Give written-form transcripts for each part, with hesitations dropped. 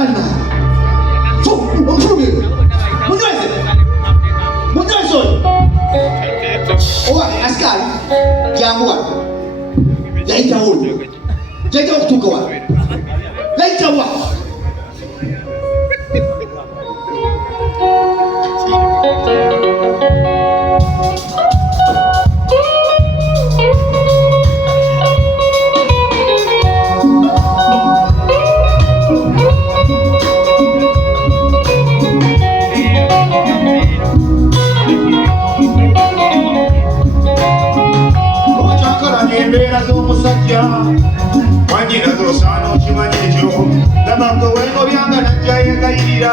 bana so umfume munyweze owa askari jamwa yaita huyu yaita kutoka wapi yaita wapi Embera z'omusajja wanyina z'osaana okimanyi ekyo laba gwe weno byanga najja yegayirira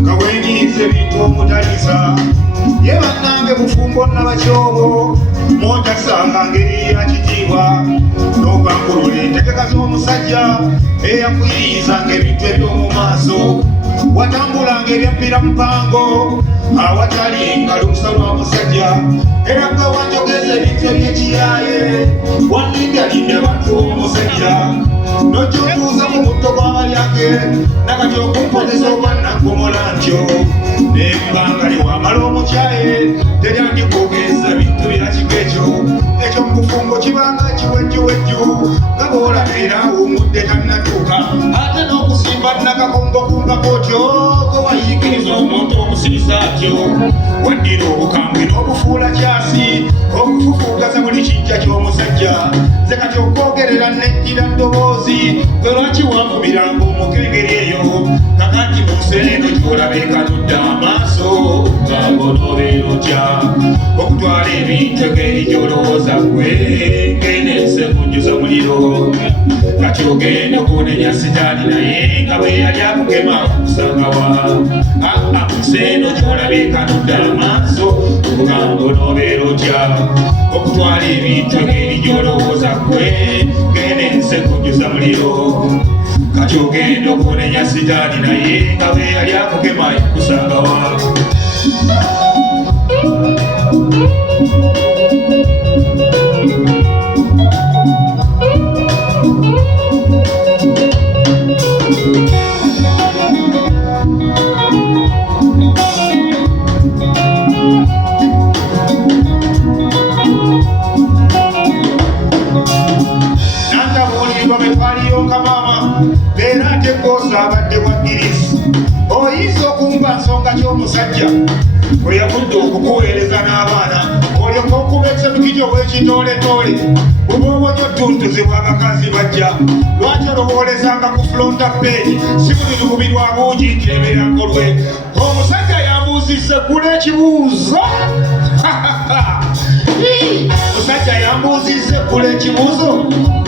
nga wenyiriza ebintu omutaliisa ye bannange bufumbo nnabakyobo motasanga ngeri ya kitiibwa n'okwangulula entegeka z'omusajja eyakuyirizanga ebintu eby'omu maaso watambulanga ebyabbira mupango awatali nga lukusa lwa musajja era nga wanjogeza ebintu ebyekiyaaye wannindalinda bantu omusajja nojjotuuza mu mutto gw'abalyage nakati okumpoteza obwannagomola ntyo nebbanga liwamala omukyaye teryandikogeza bintu birakiko ekyo mubufumbo kibanga kiwejjuwejju nga boolabira awumudde tannatuuka ate n'okusimba nakakongo kungakotyo gwe wayigiriza omuntu omusirisa atyo waddira obukambwe n'obufuula kyasi okufufuugaza buli kijja ky'omusajja nze kati okwogerera neddira ddoboozi gwe lwaki wanvubiranga omukengeri eyo kakati mu nseeno gy'olabeekatudde amaaso ng'onobeera otya okutwala ebintu engeri gy'olowooza gwe ng'enense kunjuza muliro kati ogenda okunenya sitaani naye nga bwe yali akugema okusangawa mu nseeno gy'olabeekatudde amaaso okugamba onobeera otya okutwala ebintu engeri gy'olowooza gwe ng'enense kunjuza muliro kati ogenda okunenya sitaani naye nga bwe yali akugema okusangawa abadde bwagirizi oyinza okumva nsonga ky'omusajja bwe yavudde okukuweereza n'abaana olyoka okuba ekisemikijo w'ekitooletoole buba obonye otuntuzibwa abakazi bajja lwaki olowoolezanga ku fronta peegi si buli lububi lwa buugi nti ebeerako lwe omusajja yambuuzizza eggula ekibuuzo musajja yambuuzizza eggula ekibuuzo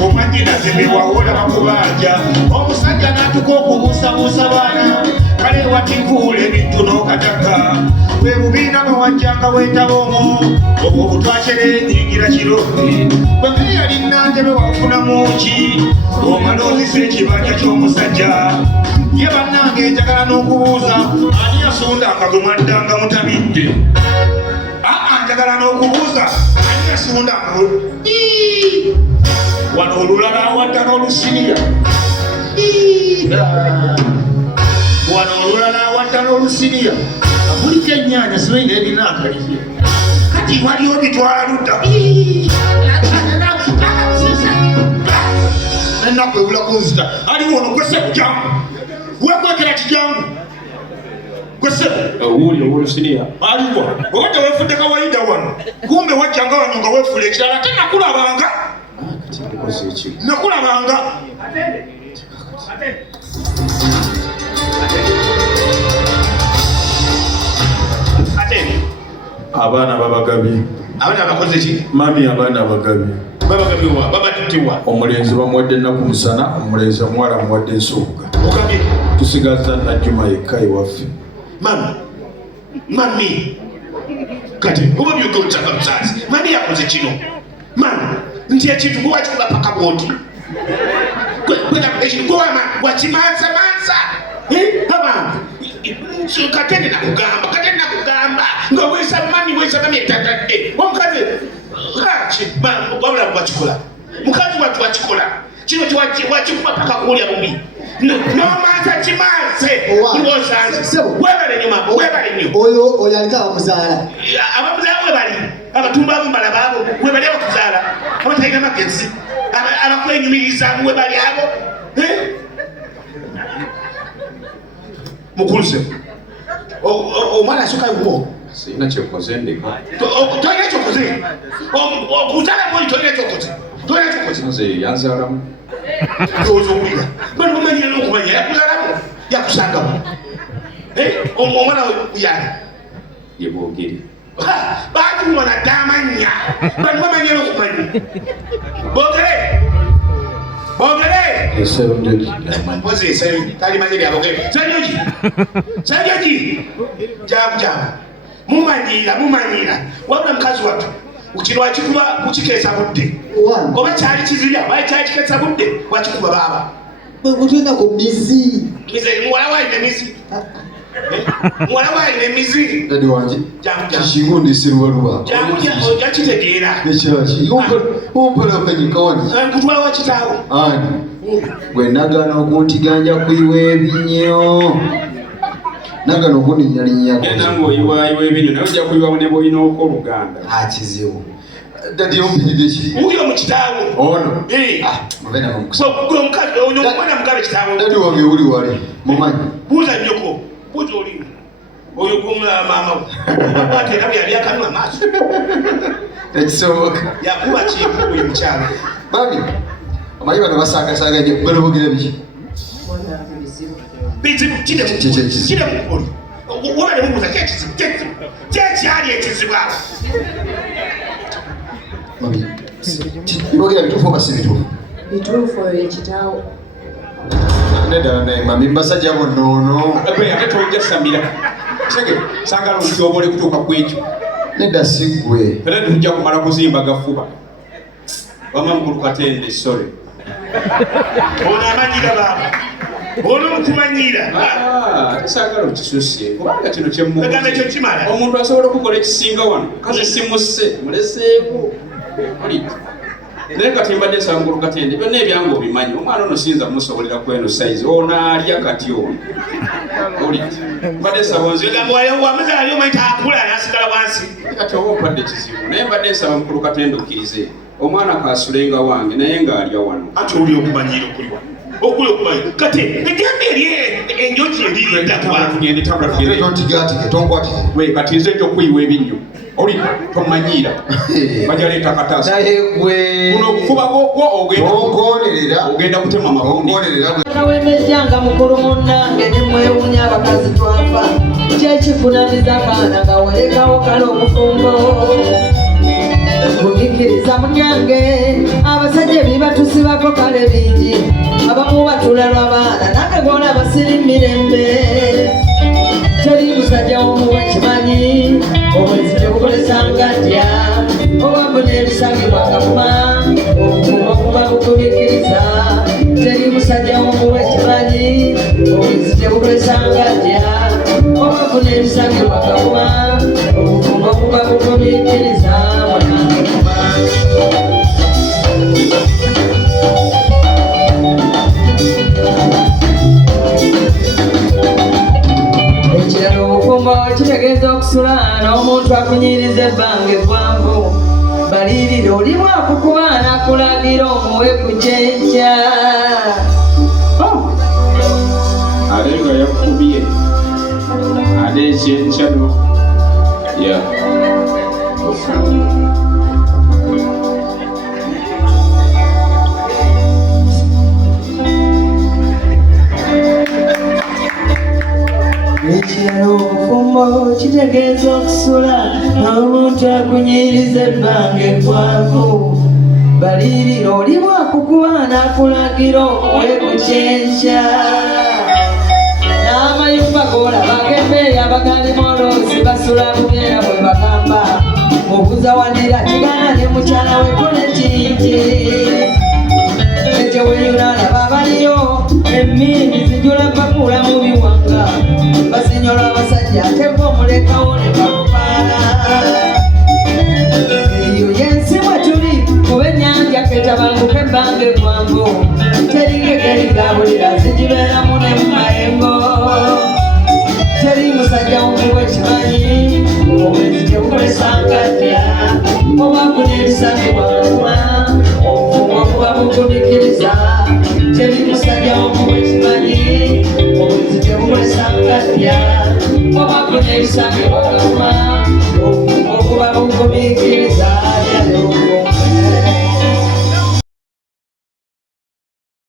omwanyinazibwewawola bakubanja omusajja n'atuka okubuusabuusa baana kale watinkuula ebintu n'okataka bwe bubiina bwe wajjanga weetaba omwo obwo obutwakyereenyingira kirombe bwe yali nnanjebe wafunamu ki omala ozisa ekibanja ky'omusajja ye bannange njagala n'okubuuza ani yasundanga gwe mwaddanga mutabidde njagala n'okubuuza ani yasundanga wano olulala awaddanga olusiriya wano olulala awaddanga olusiriya abuliko ennyaanya sibaire ebinaakaliye kati waliwo bitwala ludda ennaku ebula kunzita aliwo ono gwesebo jangu wekwekera kijangu gwesebo olusiria aliwo obadde wefudde kawaida wano kumbe wajjanga wano nga wefuula ekirala ate nakulabanga nakulabanga abaana babagabye abaana bakoze ki mami abaana bagabye babagabiwa babatutiwa omulenzi bamuwadde ennaku musana omulenzi omuwala amuwadde ensuubuga ogabye tusigaza najjuma yekka ewaffe mami kati oba byoga otaka musaasi mami yakoze kino mami nti ekintu gwe wakikuba paka bwoti ekintu gwe wakimansamansa abange katende nakugamba nga wesa mami wesa mami etatadde omukazi wabula wakikola mukazi watu wakikola kino wakikuba paka kuwulya bubi N'omanza kimanze lwosanze webale nnyo mabo webale nnyo oyo aliko abamuzaala abamuzaala webali abatumba abamala baabo webali abakuzaala abatalina magezi abakwenyumiriza webali abo mukuluze omwana asooka yuwo sina kyekoze ndeka tolina kyokoze okuzaala bwoli tolina kyokoze nze yanzaalamu ozowulira bano bamanyira n'okumanya yakuzaalamu yakusangamu omwana yani yebogere baatuwa nadde amanya bano bamanyira n'okumanya boogere mpozi esayo talimanye byabogere sanyogi jamu mumanyira wabula mukazi wattu ukirwakikuba kukikeesa budde oba kyali kizibya baye kyali kikeesa budde wakikuba baaba bwegutenda ku mizi muwala waine mizi muwala waine mizi dadi wanje kishingo ndisirubaruba ojja kitegeera nekyaki ompala okanyikawani nkutwala wakitaawo ani gwe nagana okuntiganja kuyiwa ebinyo nagana okuninyalinnya nange oyiwaayiwa ebinyo naye ojja kuyiwamu ne bwolinaoko oluganda akizibu dadi ompirire ki wuyo mu kitaawo ono omwana mugabe kitaawo dadi wange uli wali mumanyi buuza nnyoko buuza oli oyo gumulaba maama we ate era bwe yali akanwa amaaso tekisoboka yakuba kintu buli mukyalo mami amanyi bano basaagasaganye banobogira biki bizibu kiremukoli wabale mubuuza kyekizibu kyekyali ekizibu abo bogira bituufu oba si bituufu bituufu ekitaawo nedala naye mami basajja bonoono ate tojja samira kege sangala olutyoba oli kutuuka ku ekyo nedda si ggwe era tujja kumala kuzimba gafuba wama mukulu katende sore ono amanyira baaba ono mukumanyira tesagala okisusse kubanga kino egamba ekyo kimala omuntu asobola okukola ekisinga wano kaze simusse muleseeko naye kati mbadde nsangulu katende byonna ebyange obimanyi omwana ono siyinza musobolera kweno saizi ono alya kati ono mbadde nsaba wamuzaali omanyi taakula nasigala wansi kati oba ompadde kizibu naye mbadde nsaba mukulu katende okkirize omwana kaasulenga wange naye ng'alya wano ati oli okumanyira okuliwa okuli okumanyi kati egambe eri enjoki tontigatike tonkwatire kati nze nja okuyiwa ebinnyo oli tomanyiira bajaleeta kataasa naye gwe buno okufuba gwokwo ogenda kutema mabundi wemejjanga mukulu munnange ne mwewunya abakazi twafa kyekifunaniza kaana nga walekawo kale okufumbo bugikiriza munyange abasajja ebibatusibako kale bingi abamu batula lwabaana nange gona basiri mirembe teri musajja womuwe kimanyi obwezi tebukolesanga ddya obwambona ebisangibwanga kuba obukuba kuba bukubikiriza teri musajja womuwe kimanyi obwezi tebukolesanga ddya obwambona ebisangibwanga kuba obukuba kuba bukubikiriza ekirala obufumbo kitegeeza okusula n'omuntu akunyiriza ebbanga eggwanvu balirire oli bwakukuba nakulagira omuwe ku kyenkya ate nga yakubye ate ekyenkyano ya ekirala obufumbo kitegeeza okusula n'omuntu akunyiriza ebbanga eggwanvu balirire oli bwakukuba nakulagira omuwe ku kyenkya n'amayumba golabako embeeyi abagalimoloozi basula bugeera bwe bagamba obuzawanira kigana ne mukyala we kole kingi ekyeweyunalaba abaliyo emmindi zijula bakula mu biwanga basinyola abasajja ate ng'omulekawo ne bakupaala eyo yensi bwe tuli kuba ennyanja ketabanguka ebbanga eggwanvu terigegeri gabulira zigibeera Afunye ebisange bakakuma